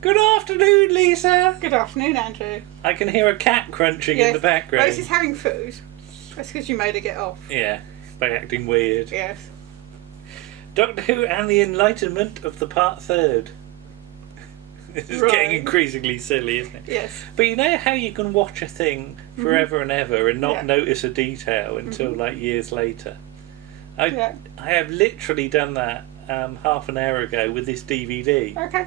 Good afternoon, Lisa. Good afternoon, Andrew. I can hear a cat crunching in the background. Rose is having food. That's because you made her get off. Yeah, by acting weird. Yes. Doctor Who and the Enlightenment of the Part Third. This is getting increasingly silly, isn't it? Yes. But you know how you can watch a thing forever and ever and not notice a detail until like years later? I have literally done that half an hour ago with this DVD. Okay.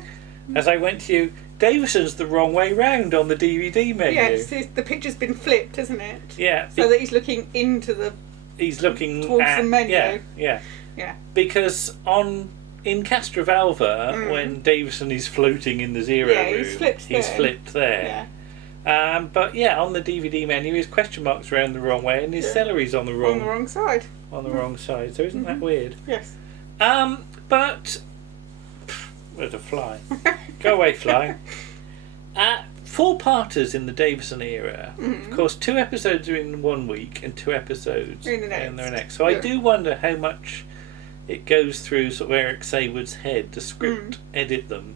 As I went to you, Davison's the wrong way round on the DVD menu. Yes, the picture's been flipped, hasn't it? Yeah. So that he's looking into the... He's looking towards the menu. Yeah. Because in Castrovalva, when Davison is floating in the zero room, he's flipped there. Yeah. But on the DVD menu, his question mark's around the wrong way, and his celery's on the wrong side. On the wrong side. So isn't that weird? Yes. But where's a fly? Go away, fly. 4-parters in the Davison era. Of course, 2 episodes are in 1 week and 2 episodes in the next. So I do wonder how much it goes through sort of Eric Saywood's head to script edit them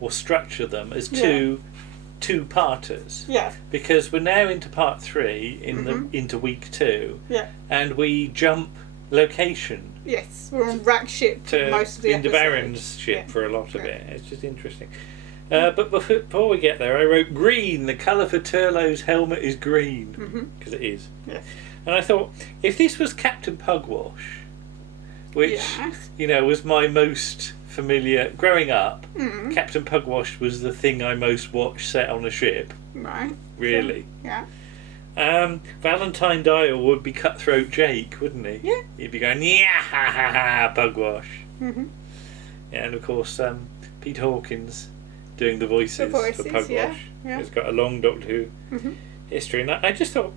or structure them as two-parters. Yeah. Because we're now into part 3 into week 2. Yeah. And we jump location. Yes, we're on Wrack ship to most of the Lynda Baron's ship for a lot of it. It's just interesting. But before we get there, I wrote green. The colour for Turlough's helmet is green because it is. Yes. And I thought, if this was Captain Pugwash, which was my most familiar growing up, Captain Pugwash was the thing I most watched set on a ship. Right. Really. Yeah. Valentine Dial would be Cutthroat Jake, wouldn't he? Yeah. He'd be going, yeah, ha ha ha, Pugwash. Yeah, and of course, Pete Hawkins doing the voices for Pugwash. Yeah. He's got a long Doctor Who history, and I just thought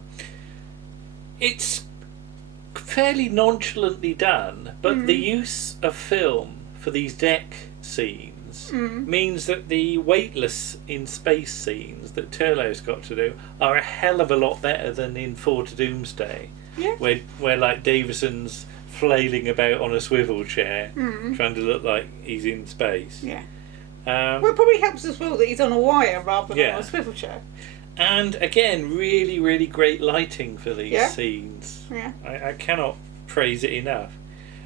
it's fairly nonchalantly done, but the use of film for these deck scenes means that the weightless in space scenes that Turlough's got to do are a hell of a lot better than in 4 to Doomsday, where like Davison's flailing about on a swivel chair trying to look like he's in space. Yeah. Well, it probably helps as well that he's on a wire rather than on a swivel chair. And again, really, really great lighting for these scenes. Yeah. I cannot praise it enough.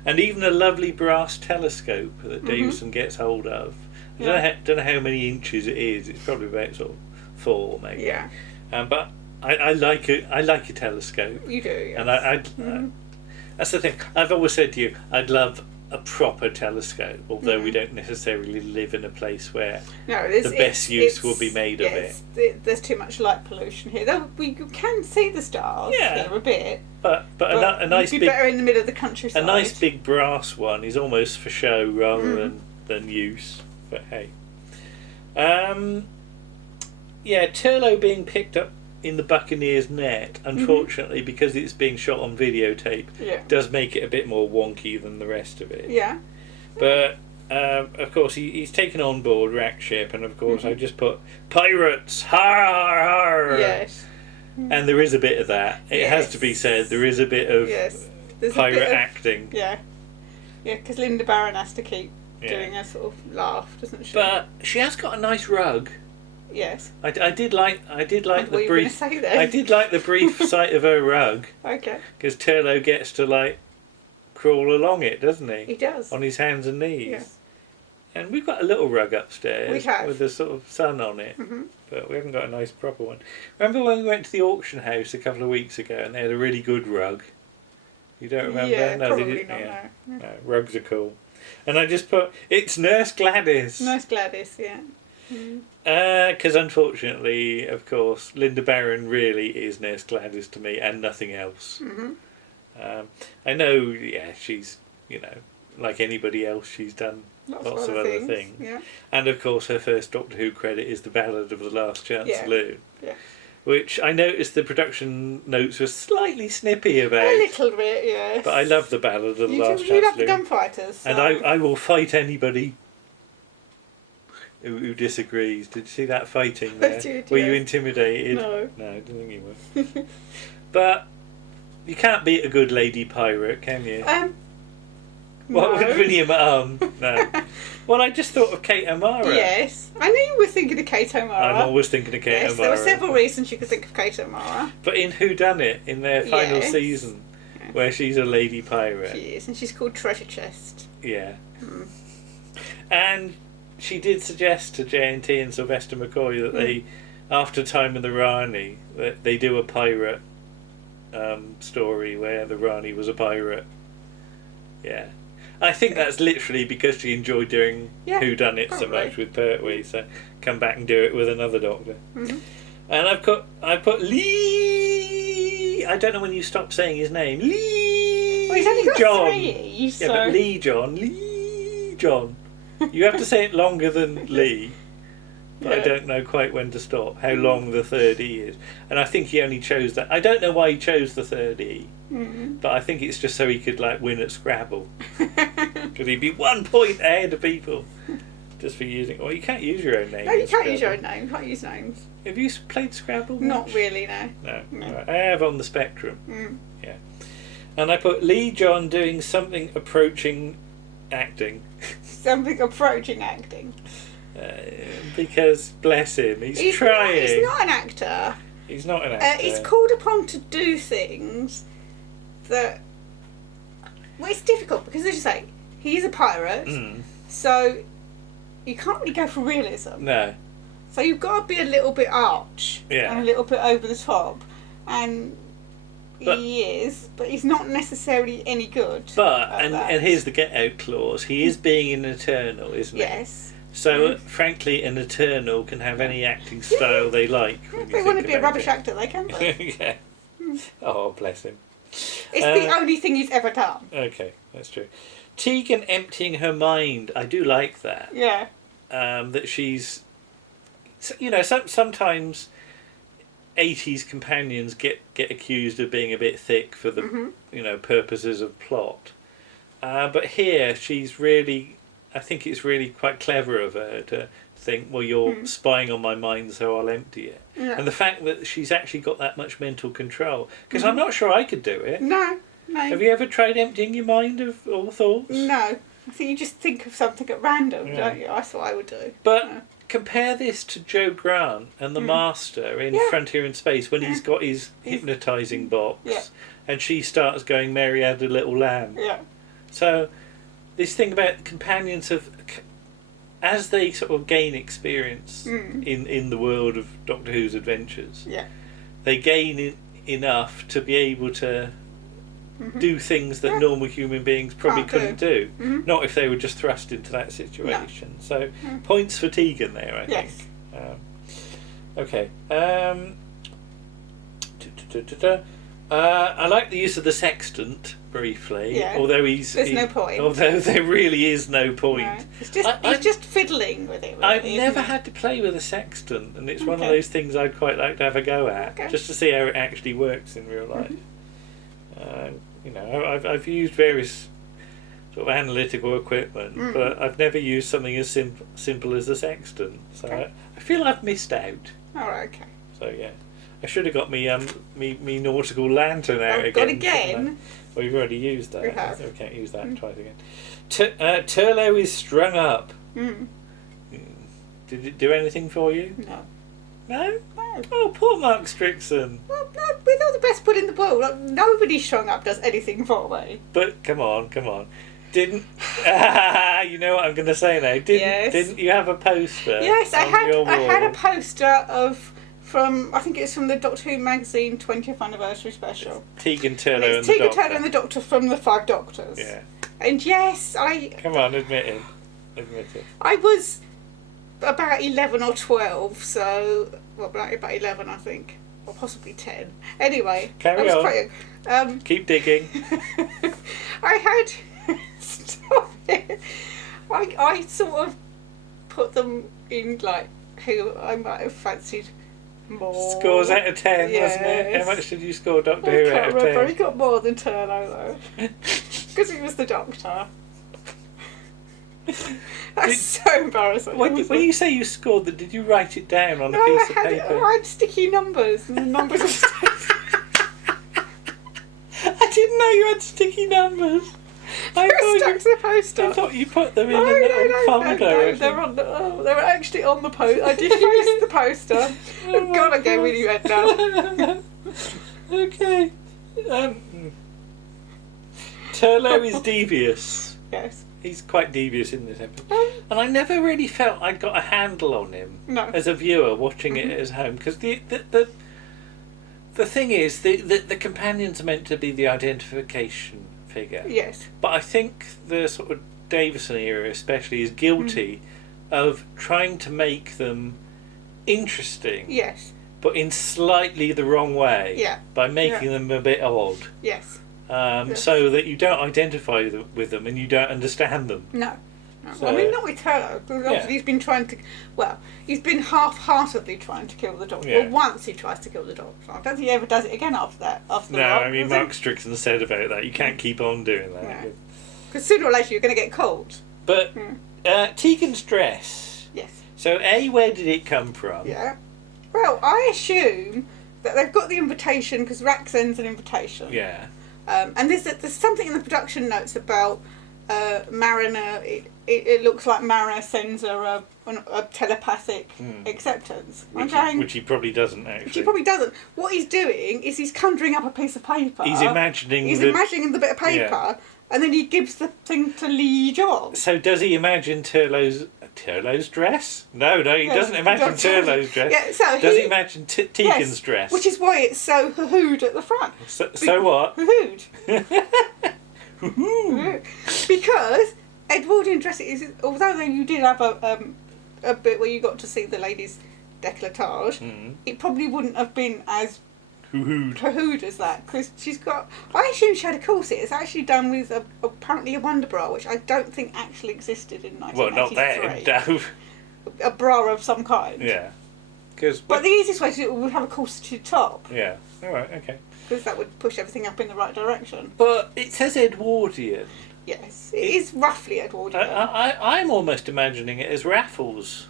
And even a lovely brass telescope that Davison gets hold of. I don't know how many inches it is. It's probably about sort of 4, maybe. Yeah. But I like it. I like a telescope. You do, yes. And that's the thing. I've always said to you, I'd love a proper telescope, although we don't necessarily live in a place where the best use will be made of it. There's too much light pollution here. Though we can see the stars here a bit. But a nice it'd be better in the middle of the countryside. A nice big brass one is almost for show rather than use. But hey. Turlough being picked up in the Buccaneers net, unfortunately, because it's being shot on videotape, does make it a bit more wonky than the rest of it. Yeah. But of course he's taken on board Wrack ship, and of course I just put pirates, har har har. Yes. And there is a bit of that. It has to be said. There is a bit of pirate acting. Yeah. Yeah, because Lynda Baron has to keep doing a sort of laugh, doesn't she? But she has got a nice rug. Yes. I did like the brief. I did like the brief sight of her rug. Okay. Because Turlough gets to crawl along it, doesn't he? He does. On his hands and knees. Yeah. And we've got a little rug upstairs. We have. With a sort of sun on it. But we haven't got a nice proper one. Remember when we went to the auction house a couple of weeks ago and they had a really good rug? You don't remember? Yeah, no, probably they didn't. not. No, rugs are cool. And I just put, it's Nurse Gladys. Nurse Gladys, yeah. Because unfortunately, of course, Lynda Baron really is Nurse Gladys to me and nothing else. I know, she's, like anybody else, she's done lots of other things. Yeah. And of course, her first Doctor Who credit is The Ballad of the Last Chance Saloon. Yeah. Which I noticed the production notes were slightly snippy about. A little bit, yes. But I love The Ballad of the Last Chance Saloon. You love Saloon. the gunfighters. So. And I will fight anybody who disagrees. Did you see that fighting there? I did, were you intimidated? No. No, I didn't think you were. But you can't beat a good lady pirate, can you? What would win your mum? No. Well, I just thought of Kate O'Mara. Yes. I knew you were thinking of Kate O'Mara. I'm always thinking of Kate O'Mara. There were several reasons you could think of Kate O'Mara. But in Whodunit, in their final season, where she's a lady pirate. She is, and she's called Treasure Chest. Yeah. And she did suggest to J&T and Sylvester McCoy that they, after Time of the Rani, that they do a pirate story where the Rani was a pirate. Yeah. I think that's literally because she enjoyed doing Whodunit so much with Pertwee, so come back and do it with another Doctor. And I put Lee. I don't know when you stop saying his name. Lee. Well, he's only got John. 3 E's, so... Yeah, but Lee John. Lee John. You have to say it longer than Lee. But I don't know quite when to stop, how long the third E is. And I think he only chose that. I don't know why he chose the third E, but I think it's just so he could win at Scrabble. Because he'd be 1 point ahead of people just for using... Well, you can't use your own name. No, you can't use your own name. You can't use names. Have you played Scrabble much? Not really, no. No. Right. I have on the Spectrum. Yeah. And I put Lee John doing something approaching acting. Something approaching acting. Because, bless him, he's trying. He's not an actor. He's not an actor. He's called upon to do things that... Well, it's difficult because, as you say, he is a pirate, so you can't really go for realism. No. So you've got to be a little bit arch and a little bit over the top. And he is, but he's not necessarily any good. But, and here's the get-out clause, he is being an Eternal, isn't he? Yes. So, frankly, an Eternal can have any acting style they like. If they want to be a rubbish actor, they can be. Yeah. Oh, bless him. It's the only thing he's ever done. Okay, that's true. Tegan emptying her mind. I do like that. Yeah. That she's... sometimes 80s companions get accused of being a bit thick for the, purposes of plot. But here, she's really... I think it's really quite clever of her to think, well, you're spying on my mind, so I'll empty it. Yeah. And the fact that she's actually got that much mental control. Because I'm not sure I could do it. No. Have you ever tried emptying your mind of all thoughts? No. I think you just think of something at random, don't you? That's what I would do. But compare this to Joe Grant and the Master in Frontier in Space when he's got his hypnotising box and she starts going, Mary had a little lamb. Yeah. So... This thing about companions as they sort of gain experience in the world of Doctor Who's adventures, they gain enough to be able to do things that normal human beings probably couldn't do. Not if they were just thrust into that situation. No. So points for Tegan there, I think. Okay. I like the use of the sextant briefly, although there's no point. Although there really is no point. No. He's just fiddling with it. Really, I've never had to play with a sextant, and it's one of those things I'd quite like to have a go at, just to see how it actually works in real life. I've used various sort of analytical equipment, but I've never used something as simple as a sextant. So I feel I've missed out. Oh, okay. So yeah. I should have got me nautical lantern out again. Got again? Well, we've already used that. We have. So we can't use that twice again. Turlo is strung up. Did it do anything for you? No. No? No. Oh, poor Mark Strickson. Well, no, with all the best put in the world, nobody strung up does anything for me. But come on. Didn't you know what I'm going to say now? Didn't you have a poster? Yes, I had a poster from, I think it's from the Doctor Who magazine 20th anniversary special. Tegan Turlo and the Doctor. Tegan Turlo and the Doctor from the 5 Doctors. Yeah. And yes, Come on, admit it. I was about 11 or 12, so... Well, about 11, I think. Or possibly 10. Anyway. Carry on. Quite young. Keep digging. I had... Stop it. I sort of put them in, who I might have fancied more. Scores out of 10, wasn't it? How much did you score Doctor Who out of 10? He got more than Turlo, though. Because he was the Doctor. That's so embarrassing. When you say you scored that, did you write it down on a piece of paper? I had sticky numbers, and the numbers of I didn't know you had sticky numbers. Stuck to the poster. I thought you put them in a little folder. No, they're actually on the poster. I did post the poster. Oh, God, I get really red now. Okay. Turlo is devious. Yes. He's quite devious in this episode. And I never really felt I'd got a handle on him as a viewer watching it at home. Because the thing is, the companions are meant to be the identification figure. Yes. But I think the sort of Davison era especially is guilty of trying to make them interesting. Yes. But in slightly the wrong way. Yeah. By making them a bit odd. Yes. So that you don't identify with them and you don't understand them. No. So, I mean, not with Turlo, because obviously he's been trying to... Well, he's been half-heartedly trying to kill the dog. Yeah. Well, once he tries to kill the dog. So I don't think he ever does it again after that. I mean, Mark Strickson said about that. You can't keep on doing that. Because sooner or later you're going to get caught. But Tegan's dress. Yes. So, where did it come from? Yeah. Well, I assume that they've got the invitation, because Wrack sends an invitation. Yeah. And there's something in the production notes about Mariner. It looks like Mariner sends her a telepathic acceptance. Which he probably doesn't, actually. Which he probably doesn't. What he's doing is he's conjuring up a piece of paper. He's imagining the bit of paper, and then he gives the thing to Leee John. So does he imagine Turlo's dress? No, he doesn't imagine Turlo's dress. Yeah, so does he imagine Tegan's dress? Which is why it's so hoo-hooed at the front. So what? Hoo-hooed. Because Edwardian dressing although you did have a bit where you got to see the lady's décolletage, it probably wouldn't have been as hoo-hooed as that, because she's got... I assume she had a corset. It's actually done with apparently a Wonder Bra, which I don't think actually existed in 1993. Well, not then, a bra of some kind. Yeah. But the easiest way to do it would have a corseted top. Yeah. All right, okay. Because that would push everything up in the right direction. But it says Edwardian. Yes, it is roughly Edwardian. I'm almost imagining it as Raffles.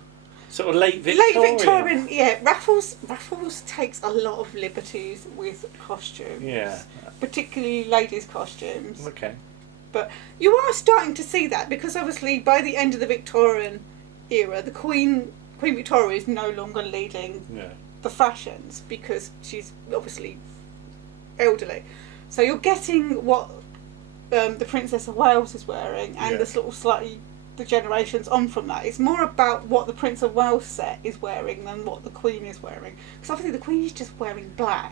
Sort of late Victorian. Late Victorian, yeah. Raffles takes a lot of liberties with costumes. Yeah. Particularly ladies' costumes. Okay. But you are starting to see that, because obviously by the end of the Victorian era, the Queen Victoria is no longer leading the fashions, because she's obviously elderly. So you're getting what the Princess of Wales is wearing, and the sort of slightly the generations on from that. It's more about what the Prince of Wales set is wearing than what the Queen is wearing. Because obviously the Queen is just wearing black.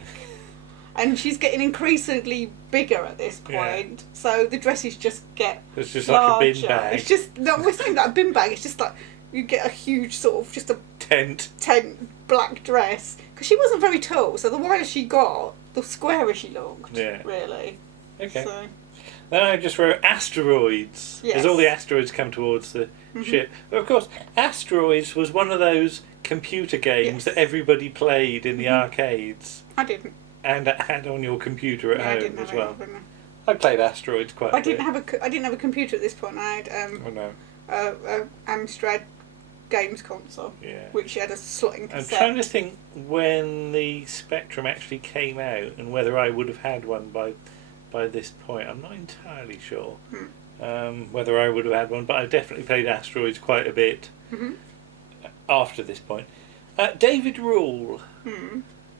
And she's getting increasingly bigger at this point. So the dresses just get It's just larger. Like a bin bag. It's just... No, we're saying that a bin bag. It's just like... You get a huge sort of... Just a... Tent black dress. Because she wasn't very tall. So the wider she got, the squarer she looked. Yeah. Really. Okay. So... Then I just wrote asteroids. Yes. As all the asteroids come towards the ship. But of course, asteroids was one of those computer games that everybody played in the arcades. I didn't. And had on your computer at home as well. I played asteroids quite a bit. I didn't have a computer at this point. I had a Amstrad games console, which had a slotting cassette. I'm trying to think when the Spectrum actually came out and whether I would have had one by this point. I'm not entirely sure whether I would have had one, but I definitely played asteroids quite a bit after this point. David Rule.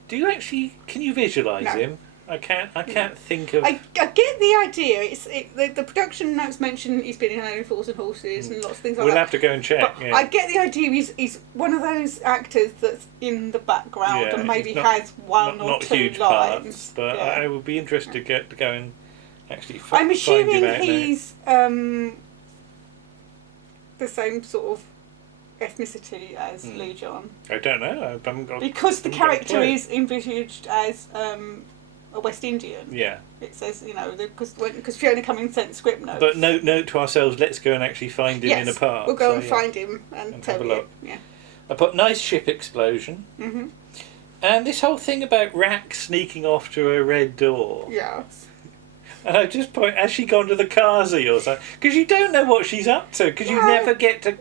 Do you actually... Can you visualise him? I can't think of... I get the idea. The production notes mention he's been in Only Fools and Horses and lots of things like that. We'll have to go and check. But I get the idea he's one of those actors that's in the background and maybe has one or two huge lines. Parts, but I would be interested to go and actually find him out. I'm assuming he's the same sort of ethnicity as Leee John. I don't know. Because the character is envisaged as a West Indian. Yeah. It says, because Fiona Cummings sent script notes. But note to ourselves, let's go and actually find him in a park. We'll go and find him and tell have a you. look. Yeah. I put nice ship explosion. And this whole thing about Wrack sneaking off to a red door. Yes. And I just point, has she gone to the Kazi or something? Because you don't know what she's up to, because you never get to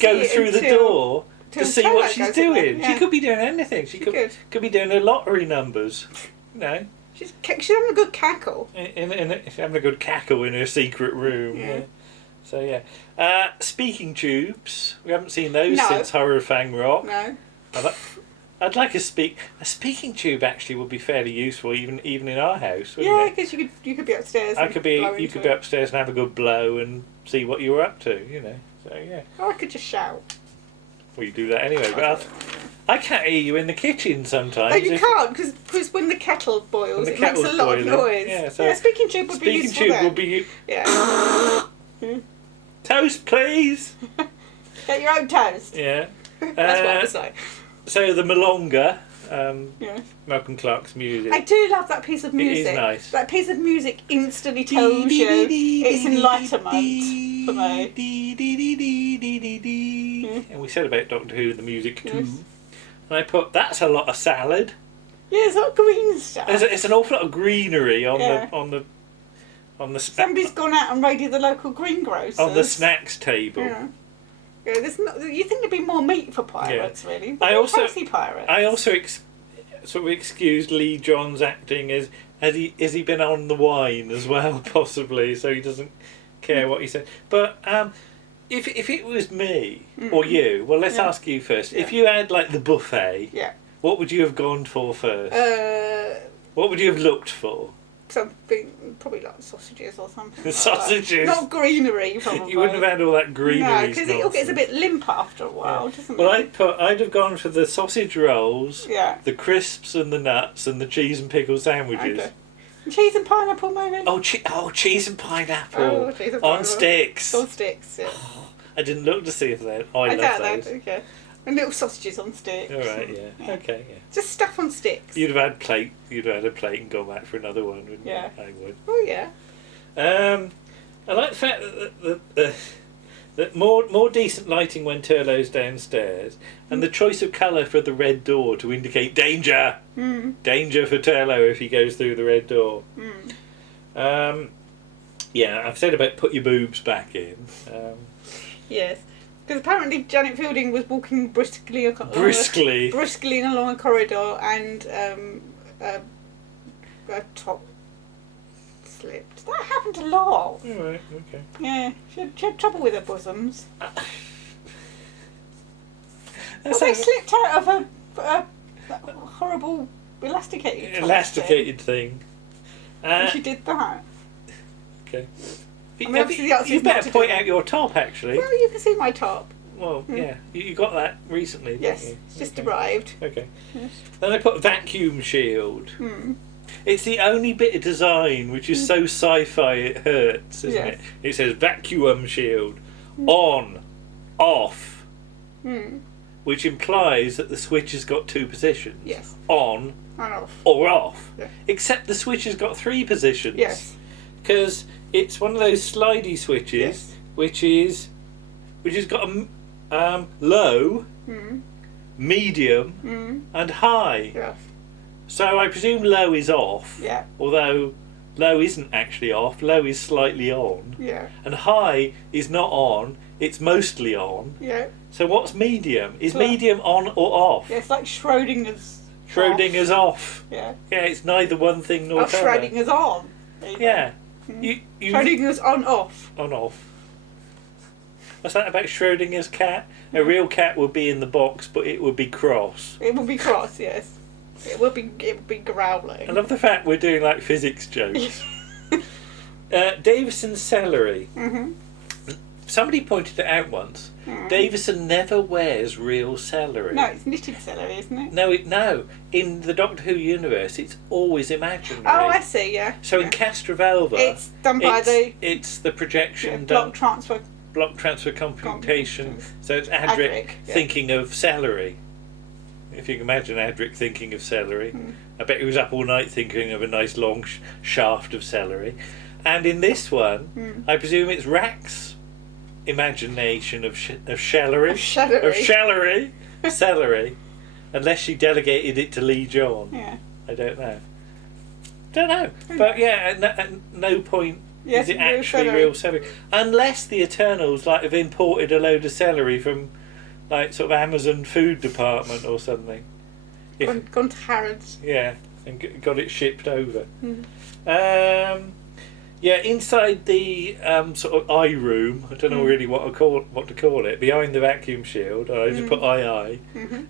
go through the door to see what she's doing. She could be doing anything. She could be doing her lottery numbers. She's having a good cackle. She's having a good cackle in her secret room. Yeah. So yeah. Speaking tubes. We haven't seen those since Horror Fang Rock. No. I'd like a speaking tube. Actually, would be fairly useful, even in our house. Yeah, because you could be upstairs. You could be upstairs and have a good blow and see what you were up to. So yeah. Or I could just shout. Well, you do that anyway. But I can't hear you in the kitchen sometimes. No, you can't, because when the kettle boils, it makes a lot of noise. Yeah, so speaking tube would be useful. Speaking tube would be. Yeah. Toast, please. Get your own toast. Yeah. That's what I was like. So the Malonga, Malcolm Clark's music. I do love that piece of music. It is nice. That piece of music instantly tells you it's enlightenment for me. And we said about Doctor Who, the music too. And I put, that's a lot of salad. Yeah, it's not green stuff. It's an awful lot of greenery on the Somebody's gone out and raided the local greengrocers. On the snacks table. Yeah. Yeah, you think there'd be more meat for pirates, really? I also pirates. I also sort of excused Leee John's acting as has he been on the wine as well, possibly, so he doesn't care what he said. But if it was me or you, well, let's ask you first. Yeah. If you had like the buffet, what would you have gone for first? What would you have looked for? Something, probably like sausages or something. Sausages? Not greenery, probably. You wouldn't have had all that greenery. No, because it all gets a bit limp after a while, doesn't it? Well, I'd have gone for the sausage rolls, the crisps and the nuts and the cheese and pickle sandwiches. Okay. Cheese and pineapple, maybe? Cheese and pineapple. Oh, cheese and pineapple. On sticks. On sticks, yeah. I didn't look to see if they... I love those. Okay. And little sausages on sticks. All right, yeah. Okay, yeah. Just stuff on sticks. You'd have had a plate and gone back for another one, wouldn't you? I would. Oh, yeah. I like the fact that more decent lighting when Turlough's downstairs, and the choice of colour for the red door to indicate danger. Danger for Turlough if he goes through the red door. I've said about put your boobs back in. Yes. Because apparently Janet Fielding was walking briskly along a corridor, and a top slipped. That happened a lot. All right, okay. Yeah, she had trouble with her bosoms. They slipped out of a horrible elasticated thing. And she did that. Okay. You better point out your top, actually. Well, you can see my top. Well, yeah. You got that recently, didn't you? It's just arrived. Okay. Yes. Then I put vacuum shield. It's the only bit of design which is so sci-fi it hurts, isn't it? It says vacuum shield. On. Off. Which implies that the switch has got two positions. Yes. On. And off. Or off. Yeah. Except the switch has got three positions. Yes. Because it's one of those slidey switches, which has got a low, medium, and high. Yes. So I presume low is off. Yeah. Although low isn't actually off. Low is slightly on. Yeah. And high is not on. It's mostly on. Yeah. So what's medium? Is medium on or off? Yeah, it's like Schrodinger's off. Yeah. Yeah, it's neither one thing nor the other. Schrodinger's on. Yeah. Schrodinger's on-off. On-off. What's that about Schrodinger's cat? A real cat would be in the box, but it would be cross. It would be cross, yes. It would be growling. I love the fact we're doing like physics jokes. Davison's celery. Somebody pointed it out once. Davison never wears real celery. No, it's knitted celery, isn't it? No. In the Doctor Who universe, it's always imaginary. Oh, I see. Yeah. So in Castrovalva, it's done by it's the projection block transfer computation. So it's Adric thinking of celery. If you can imagine Adric thinking of celery, I bet he was up all night thinking of a nice long shaft of celery. And in this one, I presume it's Rack's imagination of celery, unless she delegated it to Leee John. Yeah, I don't know. But yeah, at no point is it actually real celery, unless the Eternals have imported a load of celery from sort of Amazon food department or something. Gone to Harrods. Yeah, and got it shipped over. Yeah, inside the sort of eye room, I don't know really what to call it, behind the vacuum shield, I just put II.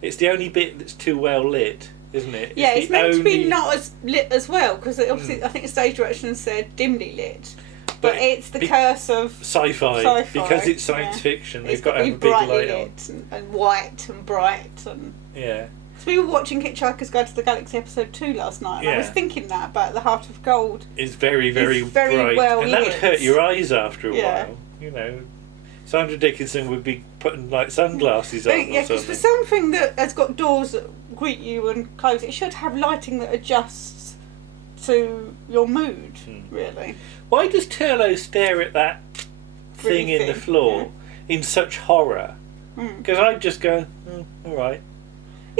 It's the only bit that's too well lit, isn't it? Yeah, it's meant to be not as lit as well, because obviously I think the stage direction said dimly lit. But it's the curse of sci-fi, because it's science fiction. They've got to have a big light on. And white and bright and yeah. So we were watching Hitchhiker's Guide to the Galaxy episode 2 last night, and I was thinking that about the Heart of Gold. It's very, very bright, well and lit. that would hurt your eyes after a while. You know, Sandra Dickinson would be putting like sunglasses on. Yeah, because for something that has got doors that greet you and close, it should have lighting that adjusts to your mood. Really. Why does Turlo stare at that thing in the floor in such horror? Because I'd just go, all right.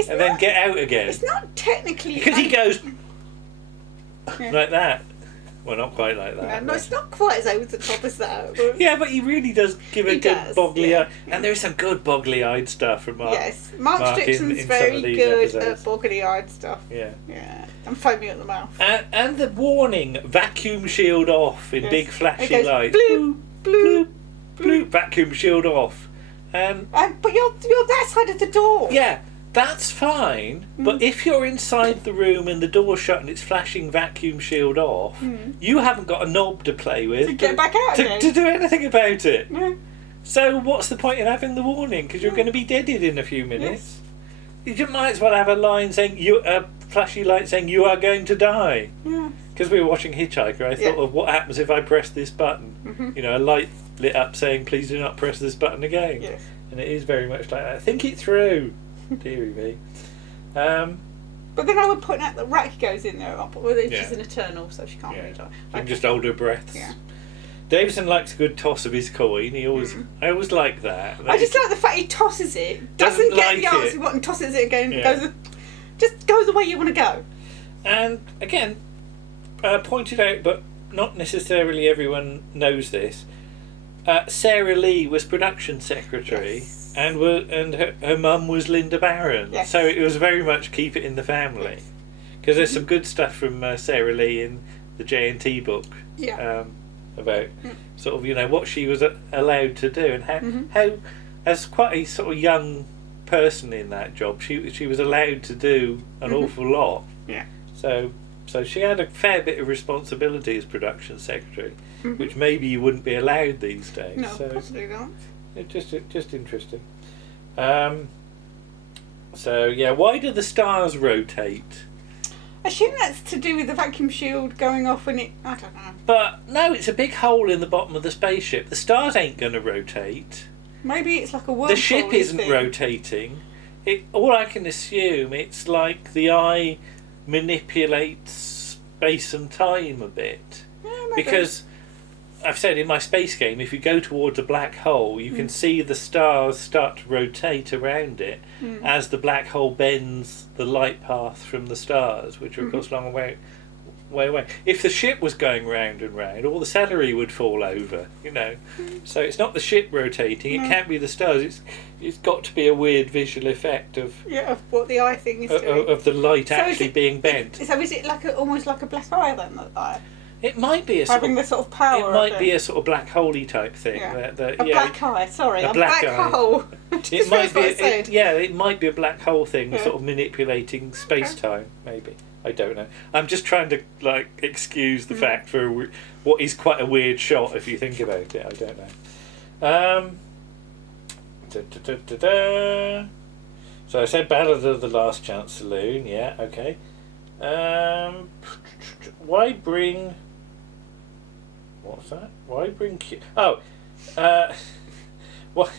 Then get out again. It's not technically... Because he goes... like that. Well, not quite like that. No, it's not quite as over the top as that. But yeah, but he really does give a good boggly-eyed... And there is some good boggly-eyed stuff from Mark. Yes, Mark Strickson's very good at boggly-eyed stuff. Yeah. I'm foaming at the mouth. And the warning, vacuum shield off in big flashy lights. Bloop, bloop, bloop, vacuum shield off. But you're that side of the door. Yeah. That's fine, but if you're inside the room and the door's shut and it's flashing vacuum shield off, you haven't got a knob to play with to get back out again. To do anything about it. So what's the point in having the warning? Because you're going to be deaded in a few minutes. You might as well have a line saying a flashy light saying you are going to die. Because we were watching Hitchhiker, I thought of what happens if I press this button. You know, a light lit up saying please do not press this button again. And it is very much like that. Think it through. Deary me. But then I would point out that Wrack goes in there, she's an Eternal, so she can't really die. She can just hold her breaths. Davison likes a good toss of his coin. I always like that. I just like the fact he tosses it, doesn't get the answer he wants, and tosses it again, just goes the way you want to go. And again, pointed out, but not necessarily everyone knows this. Sarah Lee was production secretary. And her mum was Lynda Baron, so it was very much keep it in the family. Because there's some good stuff from Sarah Lee in the J&T book about sort of what she was allowed to do and how as quite a sort of young person in that job she was allowed to do an awful lot. So she had a fair bit of responsibility as production secretary, which maybe you wouldn't be allowed these days. No, possibly not. It's just interesting. Why do the stars rotate? I assume that's to do with the vacuum shield going off when I don't know. But no, it's a big hole in the bottom of the spaceship. The stars ain't going to rotate. Maybe it's like a wormhole. The ship isn't rotating. All I can assume, it's like the eye manipulates space and time a bit. Because I've said in my space game, if you go towards a black hole, you can see the stars start to rotate around it as the black hole bends the light path from the stars, which are of course long way away. If the ship was going round and round, all the celery would fall over, So it's not the ship rotating, it can't be the stars, it's got to be a weird visual effect of what the eye thing is doing. Of the light actually being bent. So is it almost like a black eye then, that eye? It might be having the sort of power. It might be a sort of black holey type thing. Black eye. Sorry, a black hole. It might be. It might be a black hole thing, sort of manipulating space time. Maybe I don't know. I'm just trying to excuse the fact for what is quite a weird shot if you think about it. I don't know. So I said Ballad of the Last Chance Saloon. Yeah. Okay. Why bring? What's that? Why bring... what?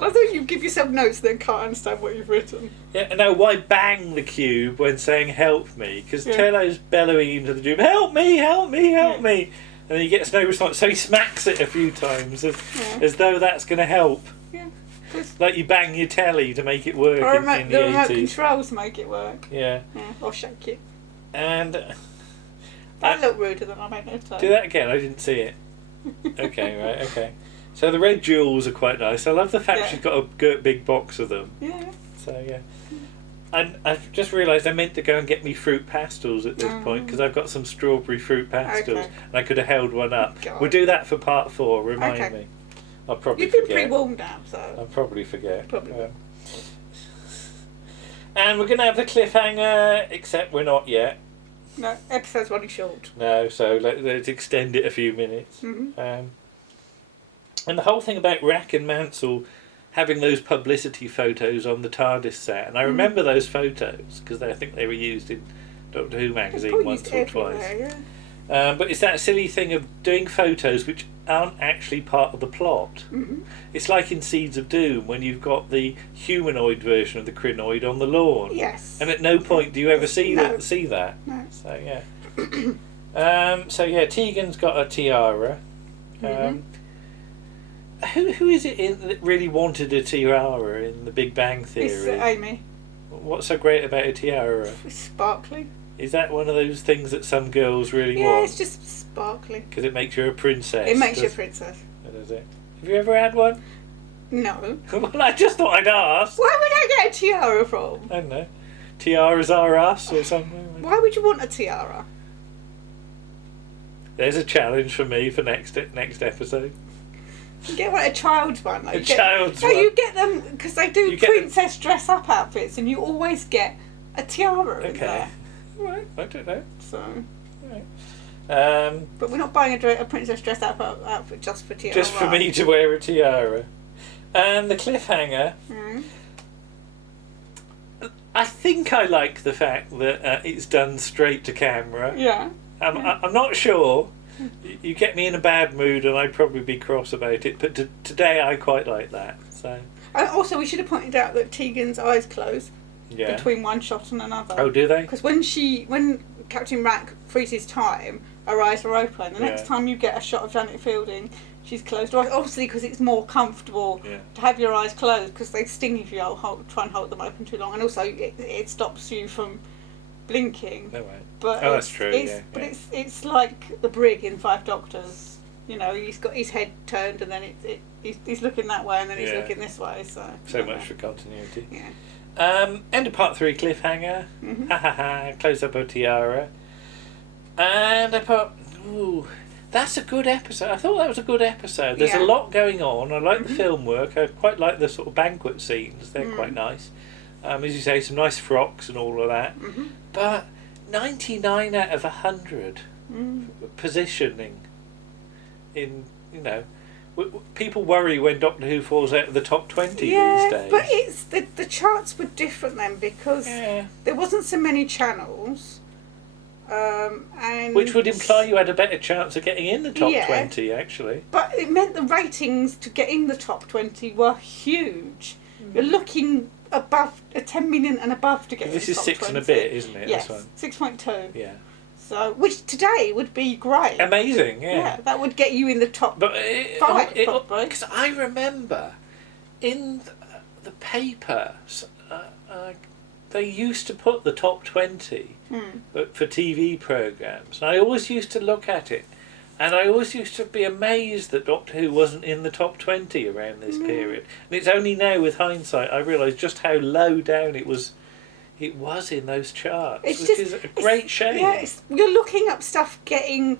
I think you give yourself notes and then can't understand what you've written. Yeah, no, why bang the cube when saying help me? Because Tello's bellowing into the tube, help me, help me, help me. And then he gets no response, so he smacks it a few times as though that's going to help. Yeah. Like you bang your telly to make it work in the 80s. The remote controls to make it work. Yeah. Or shake it. And... that looked ruder than I made no time. Do that again, I didn't see it. Okay, right, okay. So the red jewels are quite nice. I love the fact she's got a big box of them. Yeah. So, yeah. I've just realised I meant to go and get me fruit pastels at this point, because I've got some strawberry fruit pastels, and I could have held one up. God. We'll do that for part 4. Remind me. I'll probably You've forget. been pre-warned now, so I'll probably forget. Probably. And we're going to have the cliffhanger, except we're not yet. No, episode's running short. No, so let's extend it a few minutes. Mm-hmm. And the whole thing about Wrack and Mansell having those publicity photos on the TARDIS set, and I remember those photos because I think they were used in Doctor Who magazine once or twice. Yeah. But it's that silly thing of doing photos which aren't actually part of the plot. Mm-hmm. It's like in Seeds of Doom when you've got the humanoid version of the Krynoid on the lawn. Yes. And at no point do you ever see that. No. So yeah. Tegan's got a tiara. Who is it that really wanted a tiara in The Big Bang Theory? It's Amy. What's so great about a tiara? It's sparkly. Is that one of those things that some girls really want? Yeah, it's just sparkly. Because it makes you a princess. It makes you a princess. Does it? Have you ever had one? No. Well, I just thought I'd ask. Where would I get a tiara from? I don't know. Tiaras are us or something. Why would you want a tiara? There's a challenge for me for next episode. You get a child's one. Like, child's one. No, you get them because they do princess dress-up outfits, and you always get a tiara in there. Right, I don't know. So. Right. But we're not buying a princess dress-up outfit just for tiara. Just for me to wear a tiara. And the cliffhanger. I think I like the fact that it's done straight to camera. Yeah. I'm not sure. You get me in a bad mood and I'd probably be cross about it, but today I quite like that. So. Also, we should have pointed out that Tegan's eyes close Yeah. between one shot and another. Oh, do they? Because when Captain Wrack freezes time, her eyes are open. The next time you get a shot of Janet Fielding, she's closed. Obviously, because it's more comfortable to have your eyes closed, because they sting if you try and hold them open too long, and also it stops you from blinking. No way. But that's true. But it's like the brig in Five Doctors. You know, he's got his head turned, and then he's looking that way, and then he's looking this way. So much for continuity. Yeah. End of part 3 cliffhanger. Ha ha ha. Close up of tiara. And I thought, ooh, that's a good episode. I thought that was a good episode. There's a lot going on. I like the film work. I quite like the sort of banquet scenes. They're quite nice. As you say, some nice frocks and all of that. But 99 out of 100 positioning in, people worry when Doctor Who falls out of the top 20 these days. But it's the charts were different then because there wasn't so many channels. And which would imply you had a better chance of getting in the top 20, actually. But it meant the ratings to get in the top 20 were huge. You're looking above 10 million and above to get in the top 20. This is 6 and a bit, isn't it? Yes, this 6.2. Yeah. So, which today would be great. Amazing, yeah. That would get you in the top 5, probably. Because I remember in the paper, they used to put the top 20 but for TV programmes. And I always used to look at it. And I always used to be amazed that Doctor Who wasn't in the top 20 around this period. And it's only now, with hindsight, I realise just how low down it was in those charts, which is a great shame. Yeah, you're looking up stuff getting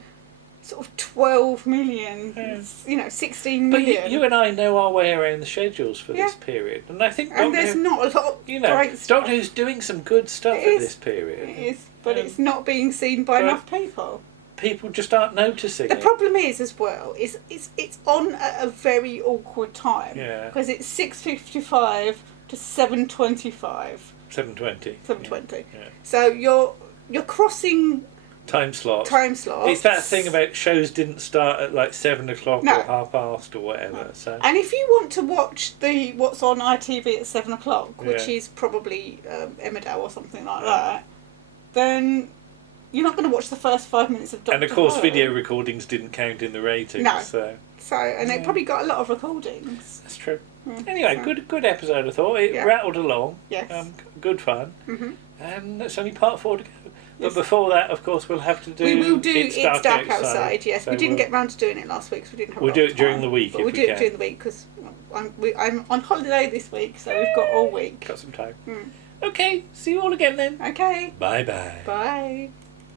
sort of 12 million, 16 million. But you and I know our way around the schedules for this period. And I think there's not a lot of great stuff. Doctor Who's doing some good stuff at this period. It is, but it's not being seen by enough people. People just aren't noticing The problem is, as well, is it's on at a very awkward time. Yeah. Because it's 6:55 to 7:25. 7:20. 7:20. Yeah. So you're crossing time slots. It's that thing about shows didn't start at like 7 o'clock or 1:30 or whatever. No. So. And if you want to watch what's on ITV at 7 o'clock, which is probably Emmerdale or something like that, then you're not going to watch the first 5 minutes of Doctor Who. And of course, video recordings didn't count in the ratings. No. So they probably got a lot of recordings. That's true. Anyway, good episode, I thought. It rattled along. Yes. Good fun. And it's only part 4 to go. But before that, of course, we'll have to do... We will do It's Dark Outside, yes. So we didn't get round to doing it last week, so we didn't have We'll do it during the week, but we'll do it during the week, because I'm on holiday this week, so we've got all week. Got some time. Okay, see you all again then. Okay. Bye-bye. Bye.